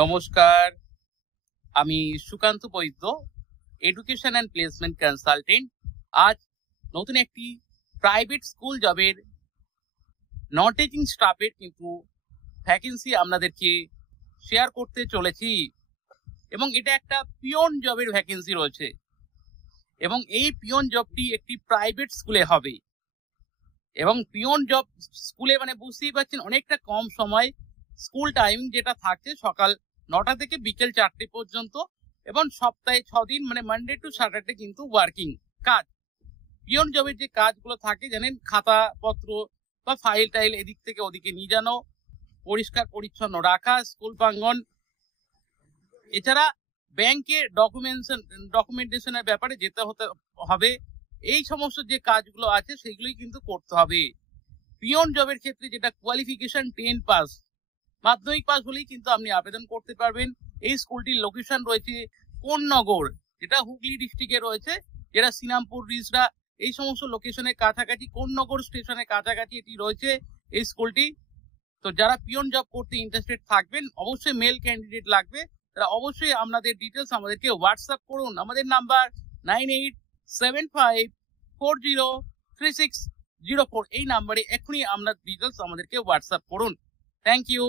নমস্কার, আমি সুকান্ত বৈদ্য, education and placement consultant. আজ নতুন একটি প্রাইভেট স্কুল জবের নন টিচিং স্টাফের কিন্তু ভ্যাকেন্সি আপনাদেরকে শেয়ার করতে চলেছি এবং এটা একটা পিয়ন জবের ভ্যাকেন্সি রয়েছে এবং এই পিয়ন জবটি একটি প্রাইভেট স্কুলে হবে এবং পিয়ন জব স্কুলে মানে বুঝতেই পারছেন অনেকটা কম সময় স্কুল টাইমিং যেটা থাকছে সকাল 9টা থেকে বিকেল 4টে পর্যন্ত এবং সপ্তাহে 6 দিন মানে মানডে টু স্যাটারডে কিন্তু ওয়ার্কিং কাজ। পিয়ন জবের যে কাজগুলো থাকে জানেন, খাতা পত্র বা ফাইল টাইল এদিক থেকে ওদিকে নিয়ে যানো, পরিষ্কার পরিচ্ছন্ন রাখা স্কুল প্রাঙ্গণ, এছাড়া ব্যাংকে ডকুমেন্টেশনের ব্যাপারে যেতে হবে। এই সমস্ত যে কাজগুলো আছে সেগুলোই কিন্তু করতে হবে। পিয়ন জবের ক্ষেত্রে যেটা কোয়ালিফিকেশন 10 পাস, মাধ্যমিক পাস হলেই কিন্তু আপনি আবেদন করতে পারবেন। এই স্কুলটির লোকেশন রয়েছে কোন্নগর, যেটা হুগলি ডিস্ট্রিক্টে রয়েছে, যেটা শ্রীরামপুর রিসরা এই সমস্ত লোকেশনের কাছাকাছি, কোন্নগর স্টেশনের কাছাকাছি এটি রয়েছে এই স্কুলটি। তো যারা পিয়ন জব করতে ইন্টারেস্টেড থাকবেন, অবশ্যই মেল ক্যান্ডিডেট লাগবে, তারা অবশ্যই আপনাদের ডিটেলস আমাদেরকে হোয়াটসঅ্যাপ করুন। আমাদের নাম্বার 9875403604, এই নাম্বারে এখনই আপনার ডিটেলস আমাদেরকে হোয়াটসঅ্যাপ করুন। Thank you.